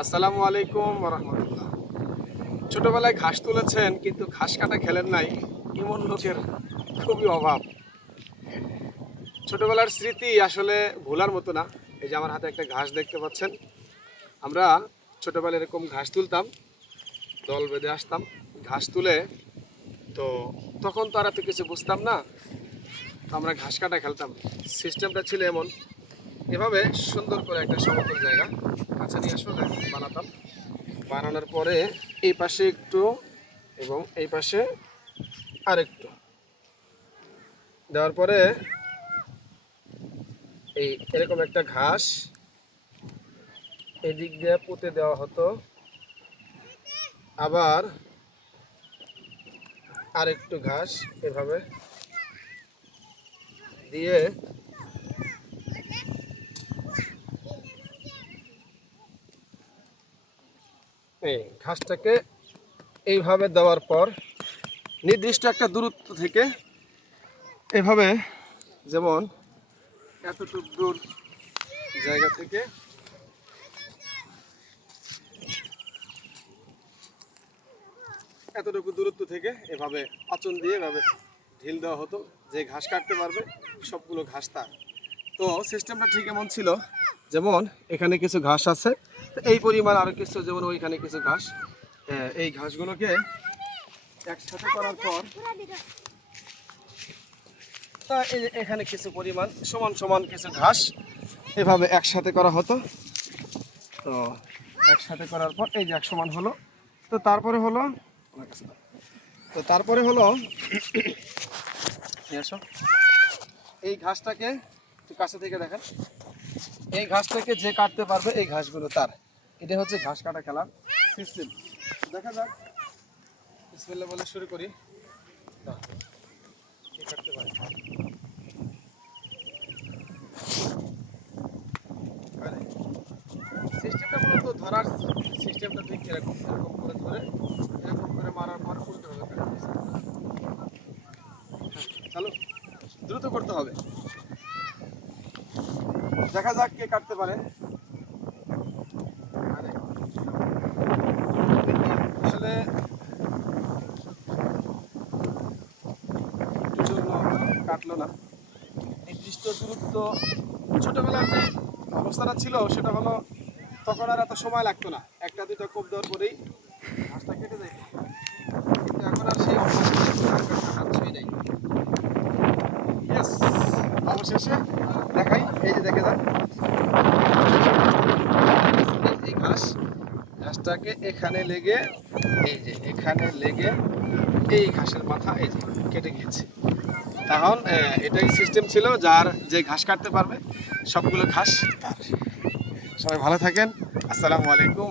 আসসালামু আলাইকুম রহমতুল্লাহ। ছোটবেলায় ঘাস তুলেছেন কিন্তু ঘাস কাটা খেলেন নাই, এমন লোকের খুবই অভাব। ছোটবেলার স্মৃতি আসলে ভোলার মতো না। এই যে আমার হাতে একটা ঘাস দেখতে পাচ্ছেন, আমরা ছোটবেলায় এরকম ঘাস তুলতাম, দল বেঁধে আসতাম ঘাস তুলে। তো তখন তো আর এত কিছু বুঝতাম না, তো আমরা ঘাস কাটা খেলতাম। সিস্টেমটা ছিল এমন, এভাবে সুন্দর করে একটা সমতল জায়গা কাছে নিয়ে আসলে বানাতাম। বানানোর পরে এই পাশে একটু এবং এই পাশে আরেকটু দেওয়ার পরে এই এরকম একটা ঘাস এদিক দিয়ে পুঁতে দেওয়া হতো, আবার আরেকটু ঘাস এভাবে দিয়ে এই ঘাসটাকে এইভাবে দেওয়ার পর নির্দিষ্ট একটা দূরত্ব থেকে এভাবে, যেমন এতটুকু দূর জায়গা থেকে এতটুকু দূরত্ব থেকে এভাবে আঁচন দিয়ে এভাবে ঢিল দেওয়া হতো। যে ঘাস কাটতে পারবে সবগুলো ঘাস তার। তো সিস্টেমটা ঠিক এমন ছিল, যেমন এখানে কিছু ঘাস আছে, তো এই পরিমাণ আরও কিছু, যেমন ওইখানে কিছু ঘাস, এই ঘাসগুলোকে একসাথে করার পর তা এখানে কিছু পরিমাণ সমান সমান কিছু ঘাস এভাবে একসাথে করা হতো। তো একসাথে করার পর এই যে এক সমান হলো। তো তারপরে হলো এসো, এই ঘাসটাকে একটু কাছে থেকে দেখেন, এই ঘাসটাকে যে কাটতে পারবে এই ঘাসগুলো তার। এটা হচ্ছে ঘাস কাটা খেলার সিস্টেম। দেখা যাক, বিসমিল্লাহ বলে শুরু করি। কে কাটতে পারে? সিস্টেমটা মূলত ধরার সিস্টেমটা ঠিক এরকম, এরকম করে ধরে এরকম করে মারার পর উল্টো হবে। চলো দ্রুত করতে হবে, দেখা যাক কে কাটতে পারে। আসলে কাটলো না, নির্দিষ্ট দূরত্ব। ছোটবেলার যে অবস্থাটা ছিল সেটা হলো, তখন আর এত সময় লাগতো না, একটা দুটো কোপ দেওয়ার পরেই ঘাসটা কেটে যায়। কিন্তু এখন আর সেই নেই। অবশেষে দেখাই, এই যে দেখে যান, এই ঘাসটাকে এখানে লেগে, এই যে এখানে লেগে এই ঘাসের মাথা এই যে কেটে গিয়েছে। তখন এটাই সিস্টেম ছিল, যার যে ঘাস কাটতে পারবে সবগুলো ঘাস তার। সবাই ভালো থাকেন। আসসালামু আলাইকুম।